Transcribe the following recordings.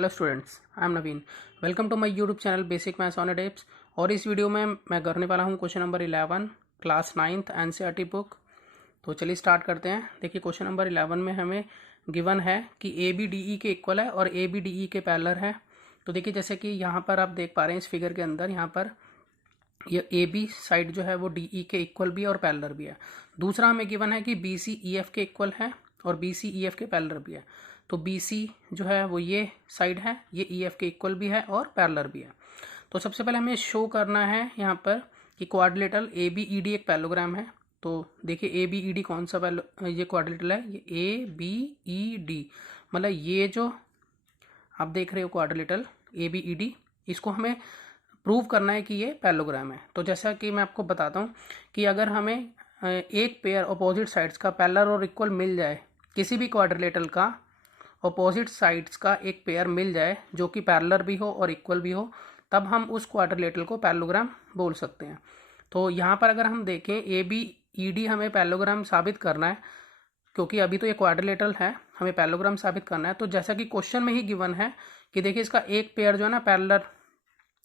Hello students, I am Naveen. Welcome to my YouTube channel basic maths on tips. और इस video में मैं करने वाला हूँ question number 11 class 9th NCERT book. तो चलिए स्टार्ट करते हैं। देखिए क्वेश्चन नंबर 11 में हमें गिवन है कि ए बी डी ई के इक्वल है और ए बी डी ई के पैरेलल है। तो देखिए जैसे कि यहाँ पर आप देख पा रहे हैं इस फिगर के अंदर, यहाँ पर ये ए बी साइड जो है वो डी ई के इक्वल भी है और पैरेलल भी है। दूसरा हमें गिवन है कि बी सी ई एफ के इक्वल है और बी सी ई एफ के पैरेलल भी है। तो बी सी जो है वो ये साइड है, ये ई एफ के इक्वल भी है और पैरेलल भी है। तो सबसे पहले हमें शो करना है यहाँ पर कि quadrilateral A B E D एक पैरेललोग्राम है। तो देखिए ए बी ई डी कौन सा ये क्वाड्रिलेटरल है, ये ए बी ई डी, मतलब ये जो आप देख रहे हो quadrilateral A B E D, इसको हमें प्रूव करना है कि ये पैरेललोग्राम है। तो जैसा कि मैं आपको बताता हूँ कि अगर हमें एक पेयर अपोजिट साइड्स का पैरेलल और इक्वल मिल जाए, किसी भी क्वाड्रिलेटरल का अपोजिट साइड्स का एक पेयर मिल जाए जो कि पैरेलल भी हो और इक्वल भी हो, तब हम उस क्वाड्रिलेटरल को पैरेललोग्राम बोल सकते हैं। तो यहाँ पर अगर हम देखें ए बी ई डी हमें पैरेललोग्राम साबित करना है, क्योंकि अभी तो ये क्वाड्रिलेटरल है, हमें पैरेललोग्राम साबित करना है। तो जैसा कि क्वेश्चन में ही गिवन है कि देखिए इसका एक पेयर जो है ना पैरेलल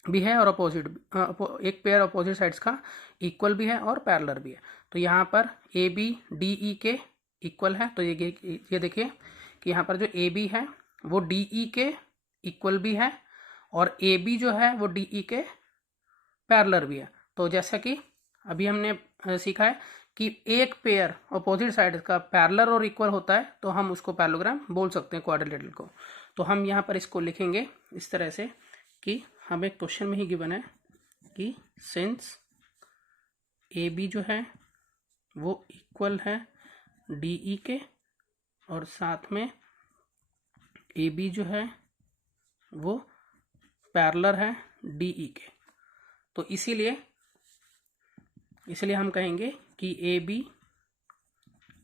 भी है और अपोजिट एक पेयर अपोजिट साइड्स का इक्वल भी है और पैरेलल भी है। तो यहाँ पर ए बी डी ई के इक्वल है। तो ये देखिए कि यहाँ पर जो ए बी है वो डी ई के इक्वल भी है और ए बी जो है वो डी ई के पैरेलल भी है। तो जैसा कि अभी हमने सीखा है कि एक पेयर अपोजिट साइड का पैरेलल और इक्वल होता है तो हम उसको पैरेललोग्राम बोल सकते हैं क्वाड्रिलेटरल को। तो हम यहाँ पर इसको लिखेंगे इस तरह से कि हमें क्वेश्चन में ही गिवन है कि सिंस ए बी जो है वो इक्वल है डी ई के और साथ में ए बी जो है वो पैरेलल है डी ई के, तो इसीलिए हम कहेंगे कि ए बी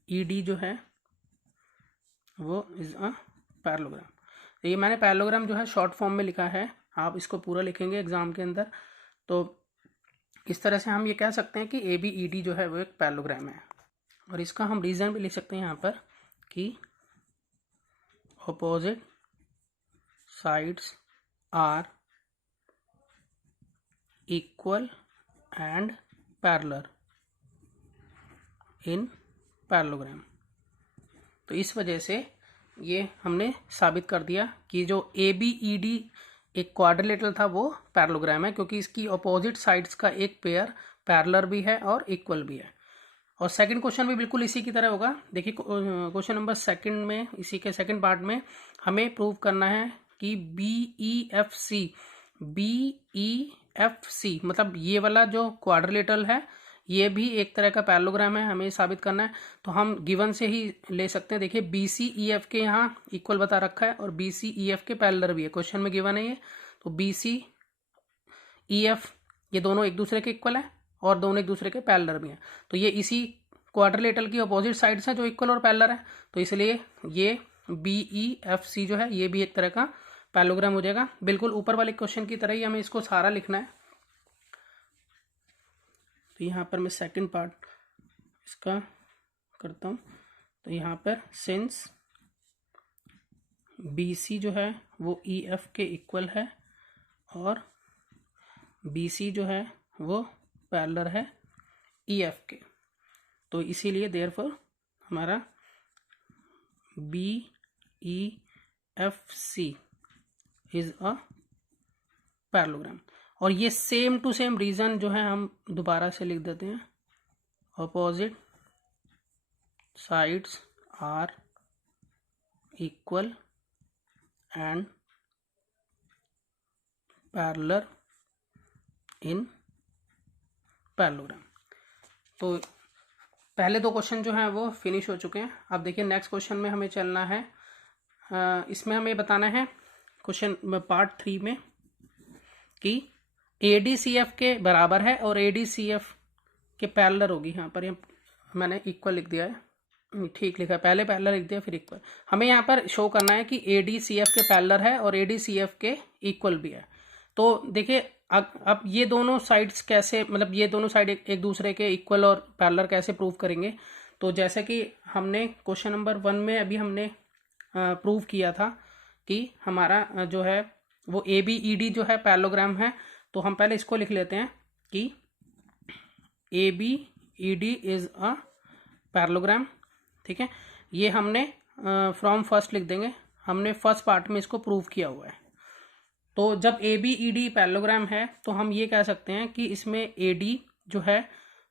ई डी जो है वो इज अ पैरेललोग्राम। तो ये मैंने पैरेललोग्राम जो है शॉर्ट फॉर्म में लिखा है, आप इसको पूरा लिखेंगे एग्जाम के अंदर। तो इस तरह से हम ये कह सकते हैं कि ए बी ई डी जो है वो एक पैरेललोग्राम है। और इसका हम रीजन भी लिख सकते हैं यहाँ पर कि opposite sides are equal and parallel in parallelogram. तो इस वजह से ये हमने साबित कर दिया कि जो ए बी ई डी एक क्वाड्रिलेटरल था वो पैरेललोग्राम है, क्योंकि इसकी अपोजिट साइड्स का एक पेयर पैरेलल भी है और इक्वल भी है। और सेकंड क्वेश्चन भी बिल्कुल इसी की तरह होगा। देखिए क्वेश्चन नंबर सेकंड में, इसी के सेकंड पार्ट में हमें प्रूव करना है कि बी ई एफ सी मतलब ये वाला जो क्वाड्रिलेटरल है ये भी एक तरह का पैरेललोग्राम है, हमें साबित करना है। तो हम गिवन से ही ले सकते हैं। देखिए बी सी ई एफ के यहाँ इक्वल बता रखा है और बी सी ई एफ के पैरेलल भी है, क्वेश्चन में गिवन है ये। तो बी सी ई एफ ये दोनों एक दूसरे के इक्वल है और दोनों एक दूसरे के पैरेलल भी हैं। तो ये इसी क्वाड्रिलेटरल की अपोजिट साइड्स हैं जो इक्वल और पैरेलल है। तो इसलिए ये बी ई एफ सी जो है ये भी एक तरह का पैरेललोग्राम हो जाएगा। बिल्कुल ऊपर वाले क्वेश्चन की तरह ही हमें इसको सारा लिखना है। तो यहाँ पर मैं सेकंड पार्ट इसका करता हूँ। तो यहाँ पर सिंस बी सी जो है वो ई एफ के इक्वल है और बी सी जो है वो पैरेलल है ई एफ के, तो इसीलिए देयरफॉर हमारा B E F C is a parallelogram. और ये सेम टू सेम रीजन जो है हम दोबारा से लिख देते हैं, opposite sides are equal and parallel in parallelogram. तो पहले दो क्वेश्चन जो हैं वो फिनिश हो चुके हैं। अब देखिए नेक्स्ट क्वेश्चन में हमें चलना है। इसमें हमें बताना है क्वेश्चन पार्ट 3 में कि ए डी सी एफ के बराबर है और ए डी सी एफ के पैरेलल होगी। यहाँ पर मैंने इक्वल लिख दिया है, ठीक लिखा है, पहले पैरेलल लिख दिया फिर इक्वल। हमें यहाँ पर शो करना है कि ए डी सी एफ के पैरेलल है और ए डी सी एफ के इक्वल भी है। तो देखिए अब ये दोनों साइड्स कैसे, मतलब ये दोनों साइड एक दूसरे के इक्वल और पैरेलल कैसे प्रूव करेंगे। तो जैसे कि हमने क्वेश्चन नंबर 1 में अभी हमने प्रूव किया था कि हमारा जो है वो ए बी ई डी जो है पैरेललोग्राम है। तो हम पहले इसको लिख लेते हैं कि A B E D is a parallelogram. ठीक है, ये हमने फ्रॉम फर्स्ट लिख देंगे, हमने फर्स्ट पार्ट में इसको प्रूव किया हुआ है। तो जब A B E D parallelogram है तो हम ये कह सकते हैं कि इसमें ए डी जो है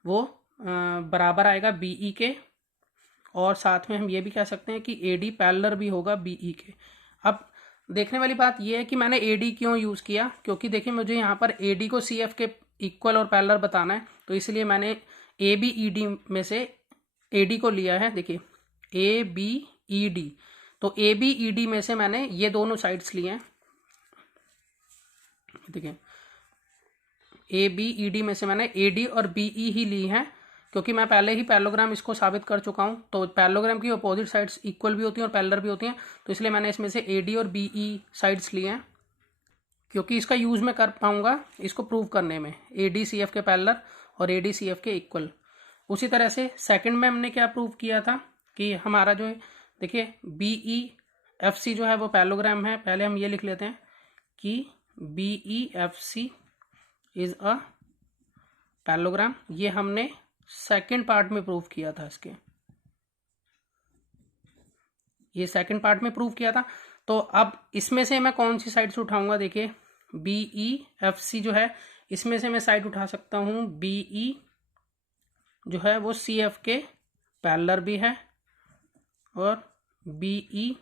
वो बराबर आएगा बी ई के, और साथ में हम ये भी कह सकते हैं कि ए डी पैरेलल भी होगा बी ई के। अब देखने वाली बात ये है कि मैंने ए डी क्यों यूज़ किया, क्योंकि देखिए मुझे यहाँ पर ए डी को सी एफ के इक्वल और पैरेलल बताना है, तो इसलिए मैंने ए बी ई डी में से ए डी को लिया है। देखिए ए बी ई डी, तो ए बी ई डी में से मैंने ये दोनों साइड्स लिए हैं। देखिए ए बी ई डी में से मैंने ए डी और बी ई ही ली हैं, क्योंकि मैं पहले ही पैरेललोग्राम इसको साबित कर चुका हूँ। तो पैरेललोग्राम की अपोजिट साइड्स इक्वल भी होती हैं और पैरेलल भी होती हैं, तो इसलिए मैंने इसमें से ए डी और बी ई साइड्स लिए हैं, क्योंकि इसका यूज़ मैं कर पाऊंगा इसको प्रूव करने में, ए डी सी एफ के पैरेलल और ए डी सी एफ के इक्वल। उसी तरह से सेकंड में हमने क्या प्रूव किया था कि हमारा जो है देखिए बी ई एफ सी जो है वो पैरेललोग्राम है। पहले हम ये लिख लेते हैं कि B E F C is a parallelogram. ये हमने सेकंड पार्ट में प्रूव किया था, इसके ये सेकंड पार्ट में प्रूव किया था। तो अब इसमें से मैं कौन सी साइड से उठाऊंगा, देखिए बी ई एफ सी जो है इसमें से मैं साइड उठा सकता हूँ बी ई जो है वो सी एफ के पैरेलल भी है और बी ई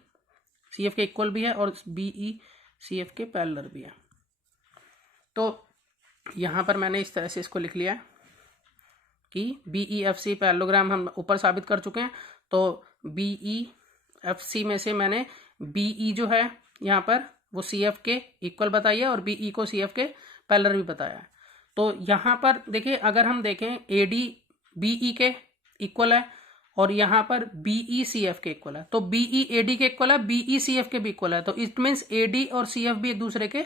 सी एफ के इक्वल भी है और बी ई सी एफ के पैरेलल भी है। तो यहाँ पर मैंने इस तरह से इसको लिख लिया है कि B E F C parallelogram हम ऊपर साबित कर चुके हैं। तो बी ई एफ सी में से मैंने बी ई जो है यहाँ पर वो सी एफ के इक्वल बताई है और बी ई को सी एफ के पैरेलल भी बताया है। तो यहाँ पर देखिए अगर हम देखें ए डी बी ई के इक्वल है और यहाँ पर बी ई सी एफ के इक्वल है, तो बी ई ए डी के इक्वल है, बी ई सी एफ के भी इक्वल है, तो इट मीन्स ए डी और सी एफ भी एक दूसरे के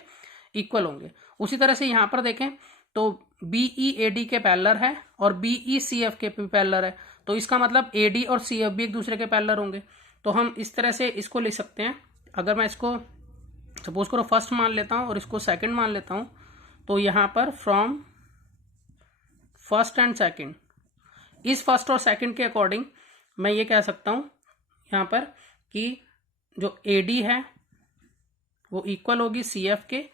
इक्वल होंगे। उसी तरह से यहाँ पर देखें तो बी ई ए डी के पैरेलल है और बी ई सी एफ के भी पैरेलल है, तो इसका मतलब ए डी और सी एफ भी एक दूसरे के पैरेलल होंगे। तो हम इस तरह से इसको लिख सकते हैं। अगर मैं इसको सपोज करो फर्स्ट मान लेता हूँ और इसको सेकंड मान लेता हूँ, तो यहाँ पर फ्रॉम फर्स्ट एंड सेकंड, इस फर्स्ट और सेकंड के अकॉर्डिंग मैं ये कह सकता हूँ यहाँ पर कि जो ए डी है वो इक्वल होगी सी एफ के।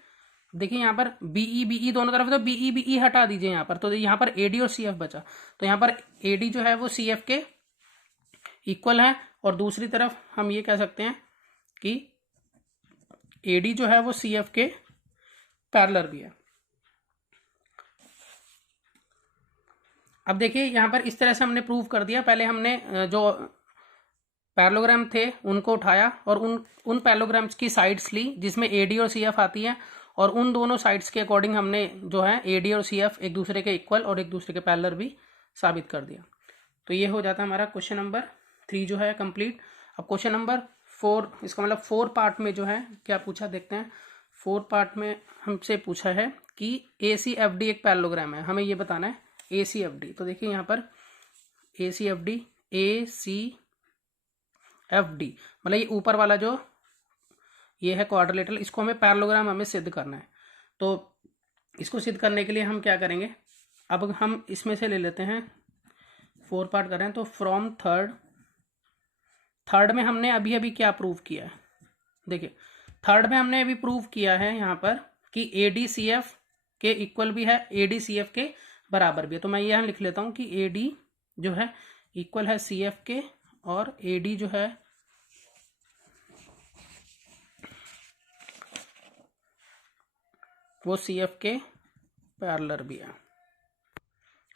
देखिए यहाँ पर बी ई दोनों तरफ, तो बी ई हटा दीजिए यहाँ पर, तो यहाँ पर ए डी और सी एफ बचा, तो यहाँ पर ए डी जो है वो सी एफ के इक्वल है और दूसरी तरफ हम ये कह सकते हैं कि ए डी जो है वो सी एफ के पैरेलल भी है। अब देखिए यहाँ पर इस तरह से हमने प्रूव कर दिया। पहले हमने जो पैरेललोग्राम थे उनको उठाया और उन पैरेललोग्राम्स की साइड्स ली जिसमें ए डी और सी एफ आती है, और उन दोनों साइड्स के अकॉर्डिंग हमने जो है ए डी और सी एफ एक दूसरे के इक्वल और एक दूसरे के पैरेलल भी साबित कर दिया। तो ये हो जाता है हमारा क्वेश्चन नंबर 3 जो है कंप्लीट। अब क्वेश्चन नंबर 4, इसका मतलब 4 पार्ट में जो है क्या पूछा देखते हैं। 4 पार्ट में हमसे पूछा है कि ए सी एफ डी एक पैरेललोग्राम है, हमें ये बताना है ए सी एफ डी। तो देखिए यहाँ पर ए सी एफ डी, ए सी एफ डी मतलब ये ऊपर वाला जो ये है क्वाड्रिलेटरल, इसको हमें पैरेललोग्राम हमें सिद्ध करना है। तो इसको सिद्ध करने के लिए हम क्या करेंगे, अब हम इसमें से ले लेते हैं 4 पार्ट कर रहे हैं। तो फ्रॉम थर्ड में हमने अभी अभी क्या प्रूव किया है, देखिए थर्ड में हमने अभी प्रूव किया है यहाँ पर कि ए डी सी एफ के इक्वल भी है, ए डी सी एफ के बराबर भी है। तो मैं यहाँ लिख लेता हूँ कि ए डी जो है इक्वल है सी एफ के और ए डी जो है वो सी एफ के पैरेलल भी है।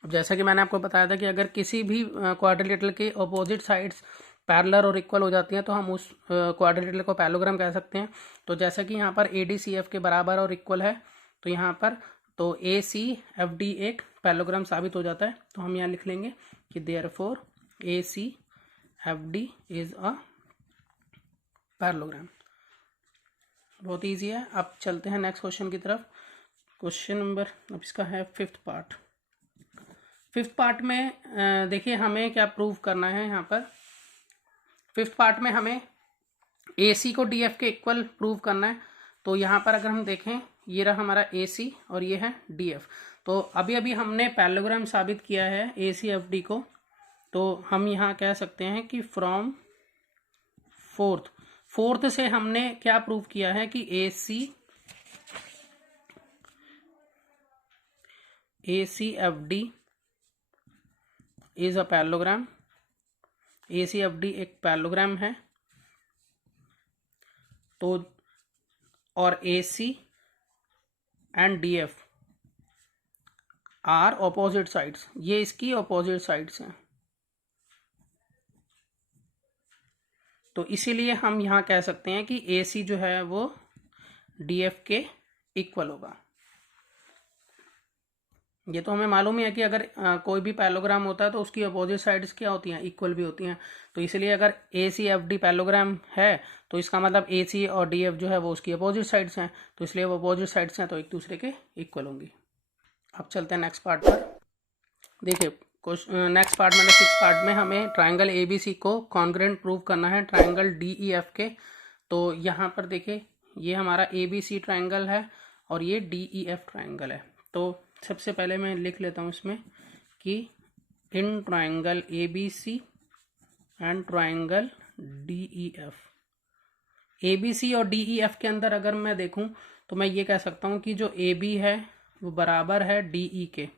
अब जैसा कि मैंने आपको बताया था कि अगर किसी भी क्वाड्रिलेटरल के अपोजिट साइड्स पैरेलल और इक्वल हो जाती हैं तो हम उस क्वाड्रिलेटरल को पैरेललोग्राम कह सकते हैं। तो जैसा कि यहाँ पर ए डी सी एफ के बराबर और इक्वल है, तो यहाँ पर तो ए सी एफ डी एक पैरेललोग्राम साबित हो जाता है। तो हम यहाँ लिख लेंगे कि therefore A C F D is a parallelogram. बहुत ईजी है। अब चलते हैं नेक्स्ट क्वेश्चन की तरफ। क्वेश्चन नंबर अब इसका है 5th पार्ट। 5th पार्ट में देखिए हमें क्या प्रूव करना है। यहाँ पर 5th पार्ट में हमें ए सी को डी एफ के इक्वल प्रूव करना है। तो यहाँ पर अगर हम देखें, ये रहा हमारा ए सी और ये है डी एफ। तो अभी अभी हमने पैरेललोग्राम साबित किया है ए सी एफ डी को। तो हम यहाँ कह सकते हैं कि फ्रॉम फोर्थ से हमने क्या प्रूव किया है कि A C F D is a parallelogram. A C F D एक पैरेललोग्राम है। तो और A C and D F are opposite sides, ये इसकी ऑपोजिट साइड्स हैं। तो इसीलिए हम यहाँ कह सकते हैं कि ए सी जो है वो डी एफ के इक्वल होगा। ये तो हमें मालूम ही है कि अगर कोई भी पैरेललोग्राम होता है तो उसकी अपोजिट साइड्स क्या होती हैं, इक्वल भी होती हैं। तो इसलिए अगर ए सी एफ डी पैरेललोग्राम है तो इसका मतलब ए सी और डी एफ जो है वो उसकी अपोजिट साइड्स हैं। तो इसलिए वो अपोजिट साइड्स हैं तो एक दूसरे के इक्वल होंगी। अब चलते हैं नेक्स्ट पार्ट पर। देखिए नेक्स्ट पार्ट में, 6th पार्ट में हमें ट्राइंगल ए बी सी को कॉन्ग्रुएंट प्रूव करना है ट्राइंगल डी ई एफ के। तो यहाँ पर देखिए ये हमारा ए बी सी ट्राइंगल है और ये डी ई एफ ट्राइंगल है। तो सबसे पहले मैं लिख लेता हूँ इसमें कि in triangle A B C and triangle D E F, A B C और डी ई एफ के अंदर अगर मैं देखूँ तो मैं ये कह सकता हूँ कि जो ए बी है वो बराबर है डी ई के।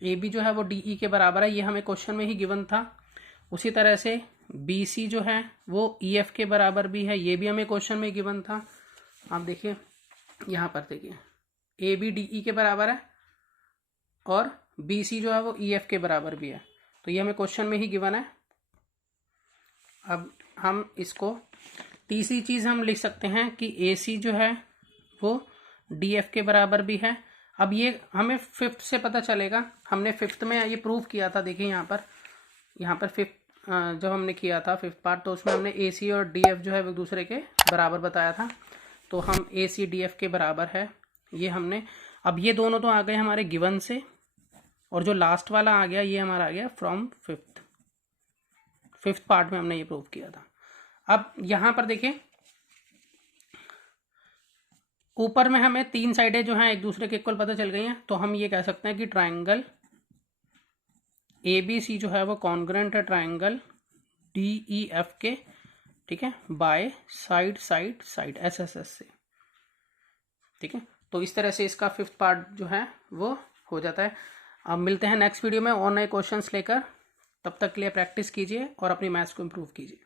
ए बी जो है वो डी ई के बराबर है, ये हमें क्वेश्चन में ही गिवन था। उसी तरह से बी सी जो है वो ई एफ के बराबर भी है, ये भी हमें क्वेश्चन में गिवन था। आप देखिए यहाँ पर देखिए ए बी डी ई के बराबर है और बी सी जो है वो ई एफ के बराबर भी है। तो ये हमें क्वेश्चन में ही गिवन है। अब हम इसको तीसरी चीज़ हम लिख सकते हैं कि ए सी जो है वो डी एफ के बराबर भी है। अब ये हमें 5th से पता चलेगा, हमने 5th में ये प्रूव किया था। देखिए यहाँ पर 5th जब हमने किया था 5th पार्ट, तो उसमें हमने ए सी और डी एफ जो है वो दूसरे के बराबर बताया था। तो हम ए सी डी एफ के बराबर है ये हमने। अब ये दोनों तो आ गए हमारे गिवन से, और जो लास्ट वाला आ गया ये हमारा आ गया फ्रॉम 5th पार्ट में हमने ये प्रूव किया था। अब यहाँ पर देखिए ऊपर में हमें 3 साइडें जो हैं एक दूसरे के इक्वल पता चल गई हैं। तो हम ये कह सकते हैं कि ट्राइंगल ए बी सी जो है वो कॉन्ग्रुएंट है ट्राइंगल डी ई एफ के, ठीक है, by side side side S S S से, ठीक है। तो इस तरह से इसका 5th पार्ट जो है वो हो जाता है। अब मिलते हैं नेक्स्ट वीडियो में और नए क्वेश्चंस लेकर। तब तक के लिए प्रैक्टिस कीजिए और अपनी मैथ्स को इम्प्रूव कीजिए।